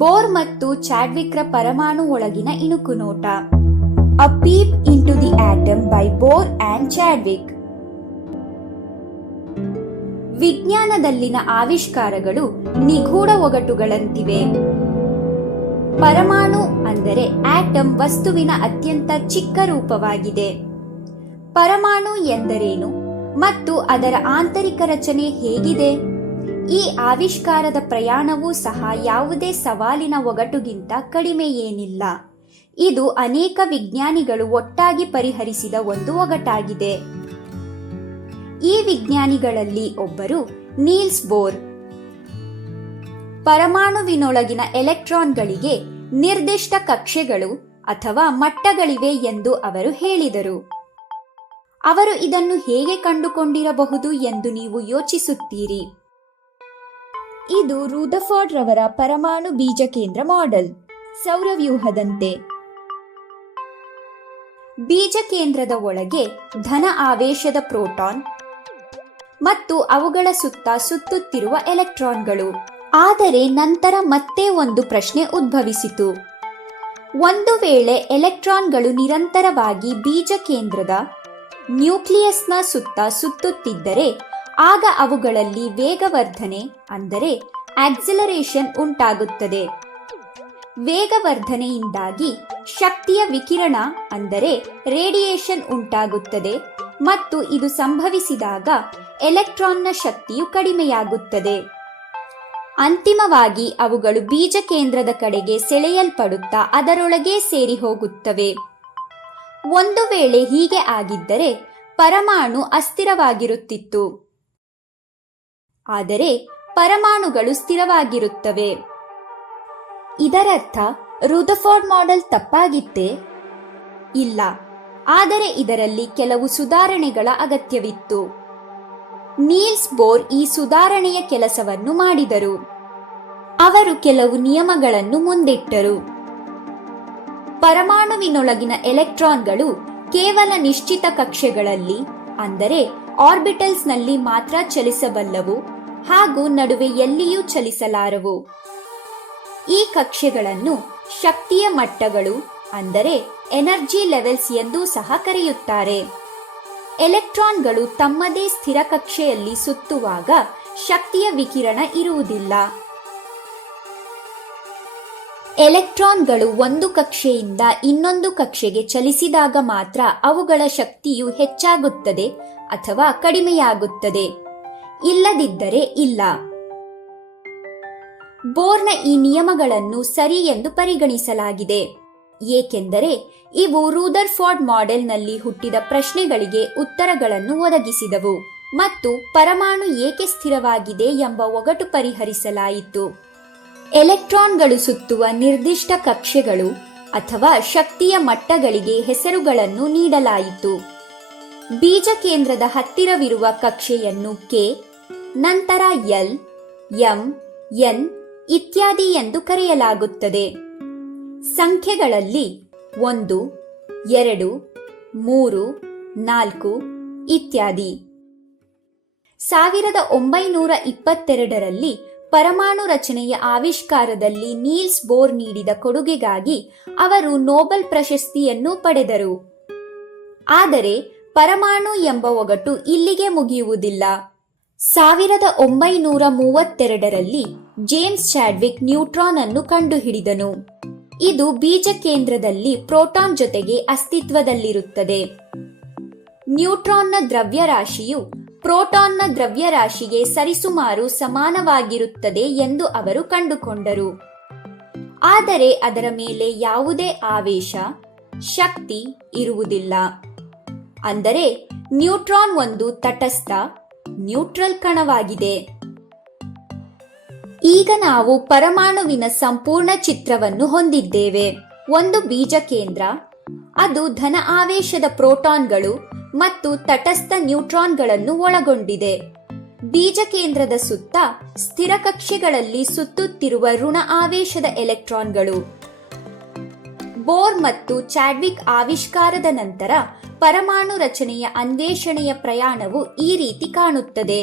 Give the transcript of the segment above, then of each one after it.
Bore ಮತ್ತು ಚಾಡ್ವಿಕ್ರ ಪರಮಾಣು ಒಳಗಿನ ಇಣುಕು ನೋಟ. A peep into the atom by Bohr and Chadwick. ವಿಜ್ಞಾನದಲ್ಲಿನ ಆವಿಷ್ಕಾರಗಳು ನಿಗೂಢ ಒಗಟುಗಳಂತಿವೆ. ಪರಮಾಣು ಅಂದರೆ ಆಟಮ್ ವಸ್ತುವಿನ ಅತ್ಯಂತ ಚಿಕ್ಕ ರೂಪವಾಗಿದೆ. ಪರಮಾಣು ಎಂದರೇನು ಮತ್ತು ಅದರ ಆಂತರಿಕ ರಚನೆ ಹೇಗಿದೆ? ಈ ಆವಿಷ್ಕಾರದ ಪ್ರಯಾಣವೂ ಸಹ ಯಾವುದೇ ಸವಾಲಿನ ಒಗಟುಗಿಂತ ಕಡಿಮೆ ಏನಿಲ್ಲ. ಇದು ಅನೇಕ ವಿಜ್ಞಾನಿಗಳು ಒಟ್ಟಾಗಿ ಪರಿಹರಿಸಿದ ಒಂದು ಒಗಟಾಗಿದೆ. ಈ ವಿಜ್ಞಾನಿಗಳಲ್ಲಿ ಒಬ್ಬರು ನೀಲ್ಸ್ ಬೋರ್. ಪರಮಾಣುವಿನೊಳಗಿನ ಎಲೆಕ್ಟ್ರಾನ್ಗಳಿಗೆ ನಿರ್ದಿಷ್ಟ ಕಕ್ಷೆಗಳು ಅಥವಾ ಮಟ್ಟಗಳಿವೆ ಎಂದು ಅವರು ಹೇಳಿದರು. ಅವರು ಇದನ್ನು ಹೇಗೆ ಕಂಡುಕೊಂಡಿರಬಹುದು ಎಂದು ನೀವು ಯೋಚಿಸುತ್ತೀರಿ. ಇದು ರೂದರ್ಫೋರ್ಡ್ ರವರ ಪರಮಾಣು ಬೀಜ ಕೇಂದ್ರ ಮಾಡೆಲ್, ಸೌರವ್ಯೂಹದಂತೆ. ಬೀಜ ಕೇಂದ್ರದ ಒಳಗೆ ಧನ ಆವೇಶದ ಪ್ರೋಟಾನ್ ಮತ್ತು ಅವುಗಳ ಸುತ್ತ ಸುತ್ತುತ್ತಿರುವ ಎಲೆಕ್ಟ್ರಾನ್ಗಳು. ಆದರೆ ನಂತರ ಮತ್ತೆ ಒಂದು ಪ್ರಶ್ನೆ ಉದ್ಭವಿಸಿತು. ಒಂದು ವೇಳೆ ಎಲೆಕ್ಟ್ರಾನ್ಗಳು ನಿರಂತರವಾಗಿ ಬೀಜ ಕೇಂದ್ರದ ನ್ಯೂಕ್ಲಿಯಸ್ನ ಸುತ್ತ ಸುತ್ತುತ್ತಿದ್ದರೆ ಆಗ ಅವುಗಳಲ್ಲಿ ವೇಗವರ್ಧನೆ ಅಂದರೆ ಆಕ್ಸಿಲರೇಷನ್ ಉಂಟಾಗುತ್ತದೆ. ವೇಗವರ್ಧನೆಯಿಂದಾಗಿ ಶಕ್ತಿಯ ವಿಕಿರಣ ಅಂದರೆ ರೇಡಿಯೇಷನ್ ಉಂಟಾಗುತ್ತದೆ ಮತ್ತು ಇದು ಸಂಭವಿಸಿದಾಗ ಎಲೆಕ್ಟ್ರಾನ್ನ ಶಕ್ತಿಯು ಕಡಿಮೆಯಾಗುತ್ತದೆ. ಅಂತಿಮವಾಗಿ ಅವುಗಳು ಬೀಜ ಕೇಂದ್ರದ ಕಡೆಗೆ ಸೆಳೆಯಲ್ಪಡುತ್ತಾ ಅದರೊಳಗೆ ಸೇರಿ ಹೋಗುತ್ತವೆ. ಒಂದು ವೇಳೆ ಹೀಗೆ ಆಗಿದ್ದರೆ ಪರಮಾಣು ಅಸ್ಥಿರವಾಗಿರುತ್ತಿತ್ತು. ಆದರೆ ಪರಮಾಣುಗಳು ಸ್ಥಿರವಾಗಿರುತ್ತವೆ. ಇದರರ್ಥ ರೂದರ್ಫೋರ್ಡ್ ಮಾಡೆಲ್ ತಪ್ಪಾಗಿತ್ತೇ? ಇಲ್ಲ, ಆದರೆ ಇದರಲ್ಲಿ ಕೆಲವು ಸುಧಾರಣೆಗಳ ಅಗತ್ಯವಿತ್ತು. ನೀಲ್ಸ್ ಬೋರ್ ಈ ಸುಧಾರಣೆಯ ಕೆಲಸವನ್ನು ಮಾಡಿದರು. ಅವರು ಕೆಲವು ನಿಯಮಗಳನ್ನು ಮುಂದಿಟ್ಟರು. ಪರಮಾಣುವಿನೊಳಗಿನ ಎಲೆಕ್ಟ್ರಾನ್ಗಳು ಕೇವಲ ನಿಶ್ಚಿತ ಕಕ್ಷೆಗಳಲ್ಲಿ ಅಂದರೆ ಆರ್ಬಿಟಲ್ಸ್ನಲ್ಲಿ ಮಾತ್ರ ಚಲಿಸಬಲ್ಲವು ಹಾಗೂ ನಡುವೆ ಎಲ್ಲಿಯೂ ಚಲಿಸಲಾರವು. ಈ ಕಕ್ಷೆಗಳನ್ನು ಶಕ್ತಿಯ ಮಟ್ಟಗಳು ಅಂದರೆ ಎನರ್ಜಿ ಲೆವೆಲ್ಸ್ ಎಂದೂ ಸಹ ಕರೆಯುತ್ತಾರೆ. ಎಲೆಕ್ಟ್ರಾನ್ಗಳು ತಮ್ಮದೇ ಸ್ಥಿರ ಕಕ್ಷೆಯಲ್ಲಿ ಸುತ್ತುವಾಗ ಶಕ್ತಿಯ ವಿಕಿರಣ ಇರುವುದಿಲ್ಲ. ಎಲೆಕ್ಟ್ರಾನ್ಗಳು ಒಂದು ಕಕ್ಷೆಯಿಂದ ಇನ್ನೊಂದು ಕಕ್ಷೆಗೆ ಚಲಿಸಿದಾಗ ಮಾತ್ರ ಅವುಗಳ ಶಕ್ತಿಯು ಹೆಚ್ಚಾಗುತ್ತದೆ ಅಥವಾ ಕಡಿಮೆಯಾಗುತ್ತದೆ, ಇಲ್ಲದಿದ್ದರೆ ಇಲ್ಲ. ಬೋರ್ನ ಈ ನಿಯಮಗಳನ್ನು ಸರಿ ಎಂದು ಪರಿಗಣಿಸಲಾಗಿದೆ, ಏಕೆಂದರೆ ಇವು ರೂದರ್ಫೋರ್ಡ್ ಮಾಡೆಲ್ನಲ್ಲಿ ಹುಟ್ಟಿದ ಪ್ರಶ್ನೆಗಳಿಗೆ ಉತ್ತರಗಳನ್ನು ಒದಗಿಸಿದವು ಮತ್ತು ಪರಮಾಣು ಏಕೆ ಸ್ಥಿರವಾಗಿದೆ ಎಂಬ ಒಗಟು ಪರಿಹರಿಸಲಾಯಿತು. ಎಲೆಕ್ಟ್ರಾನ್ಗಳು ಸುತ್ತುವ ನಿರ್ದಿಷ್ಟ ಕಕ್ಷೆಗಳು ಅಥವಾ ಶಕ್ತಿಯ ಮಟ್ಟಗಳಿಗೆ ಹೆಸರುಗಳನ್ನು ನೀಡಲಾಯಿತು. ಬೀಜ ಕೇಂದ್ರದ ಹತ್ತಿರವಿರುವ ಕಕ್ಷೆಯನ್ನು ಕೆ, ನಂತರ ಎಲ್, ಎಂ, ಎನ್ ಇತ್ಯಾದಿ ಎಂದು ಕರೆಯಲಾಗುತ್ತದೆ. ಸಂಖ್ಯೆಗಳಲ್ಲಿ 1, 2, 3, 4 ಇತ್ಯಾದಿ. 1922ರಲ್ಲಿ ಪರಮಾಣು ರಚನೆಯ ಆವಿಷ್ಕಾರದಲ್ಲಿ ನೀಲ್ಸ್ ಬೋರ್ ನೀಡಿದ ಕೊಡುಗೆಗಾಗಿ ಅವರು ನೊಬೆಲ್ ಪ್ರಶಸ್ತಿಯನ್ನು ಪಡೆದರು. ಆದರೆ ಪರಮಾಣು ಎಂಬ ಒಗಟು ಇಲ್ಲಿಗೆ ಮುಗಿಯುವುದಿಲ್ಲ. 1932ರಲ್ಲಿ ಜೇಮ್ಸ್ ಚಾಡ್ವಿಕ್ ನ್ಯೂಟ್ರಾನ್ ಅನ್ನು ಕಂಡುಹಿಡಿದನು. ಇದು ಬೀಜ ಕೇಂದ್ರದಲ್ಲಿ ಪ್ರೋಟಾನ್ ಜೊತೆಗೆ ಅಸ್ತಿತ್ವದಲ್ಲಿರುತ್ತದೆ. ನ್ಯೂಟ್ರಾನ್ನ ದ್ರವ್ಯರಾಶಿಯು ಪ್ರೋಟಾನ್ನ ದ್ರವ್ಯರಾಶಿಗೆ ಸರಿಸುಮಾರು ಸಮಾನವಾಗಿರುತ್ತದೆ ಎಂದು ಅವರು ಕಂಡುಕೊಂಡರು. ಆದರೆ ಅದರ ಮೇಲೆ ಯಾವುದೇ ಆವೇಶ, ಶಕ್ತಿ ಇರುವುದಿಲ್ಲ. ಅಂದರೆ ನ್ಯೂಟ್ರಾನ್ ಒಂದು ತಟಸ್ಥ ನ್ಯೂಟ್ರಲ್ ಕಣವಾಗಿದೆ. ಈಗ ನಾವು ಪರಮಾಣುವಿನ ಸಂಪೂರ್ಣ ಚಿತ್ರವನ್ನು ಹೊಂದಿದ್ದೇವೆ. ಒಂದು ಬೀಜ ಕೇಂದ್ರ, ಅದು ಧನ ಆವೇಶದ ಪ್ರೋಟಾನ್ಗಳು ಮತ್ತು ತಟಸ್ಥ ನ್ಯೂಟ್ರಾನ್ಗಳನ್ನು ಒಳಗೊಂಡಿದೆ. ಬೀಜ ಕೇಂದ್ರದ ಸುತ್ತ ಸ್ಥಿರ ಕಕ್ಷೆಗಳಲ್ಲಿ ಸುತ್ತುತ್ತಿರುವ ಋಣ ಆವೇಶದ ಎಲೆಕ್ಟ್ರಾನ್ಗಳು. ಬೋರ್ ಮತ್ತು ಚಾಡ್ವಿಕ್ ಆವಿಷ್ಕಾರದ ನಂತರ ಪರಮಾಣು ರಚನೆಯ ಅನ್ವೇಷಣೆಯ ಪ್ರಯಾಣವು ಈ ರೀತಿ ಕಾಣುತ್ತದೆ.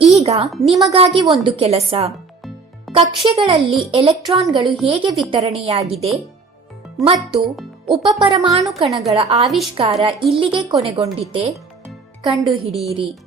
ಈಗ ನಿಮಗಾಗಿ ಒಂದು ಕೆಲಸ. ಕಕ್ಷೆಗಳಲ್ಲಿ ಎಲೆಕ್ಟ್ರಾನ್ಗಳು ಹೇಗೆ ವಿತರಣೆಯಾಗಿದೆ ಮತ್ತು ಉಪಪರಮಾಣು ಕಣಗಳ ಆವಿಷ್ಕಾರ ಇಲ್ಲಿಗೆ ಕೊನೆಗೊಂಡಿದೆ ಕಂಡುಹಿಡಿಯಿರಿ.